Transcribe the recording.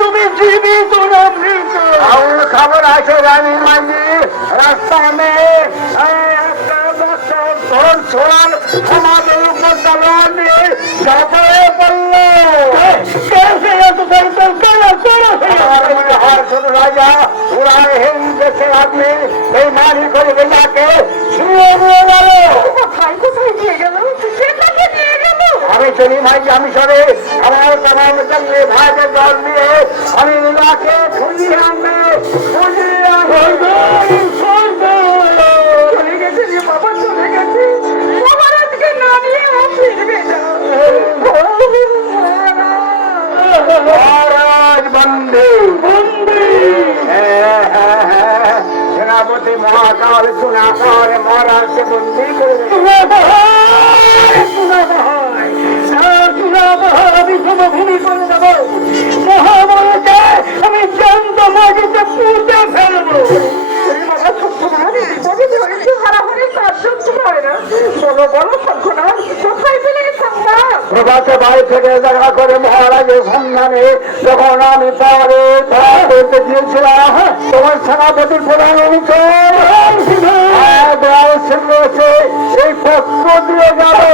তুমি জীবিত না মৃত? খবর আছে রানী মাঝি, রাস্তা মেয়ে আমাদের উপর দালান দিয়ে ঝাঁপিয়ে পড়লো। রাজা উড়ায় হিন্দ দেশে আপনি এই মারি করে বেলাকে ছিঁড়ে নিয়ে গেল। আমি চলি ভাই, আমি সরে আমার তামাম সঙ্গে ভাইকে জল দিয়ে আমি লীলাকে খুঁজিয়ে আনবে, খুঁজিয়ে আনবে। চলে গেছে যে বাবা, চলে গেছে। বাবার আজকে না নিয়ে ও ফিরবে না। মহারাজ বন্দী বন্দী, সেনাপতি মহাকাল সুনাকাল মহারাজকে বন্দী করে ভূমি করে দেব। মহামারাজকে আমি জান্ত মাটিতে পুঁতে ফেলবো। প্রভাতে বাড়ি থেকে দেখা করে মহারাজের সন্ধানে যখন আমি পাহাড়ে করতে গিয়েছিলাম, তোমার সেনাপতির প্রধান অনুচর এই পত্র দিয়ে যাবো।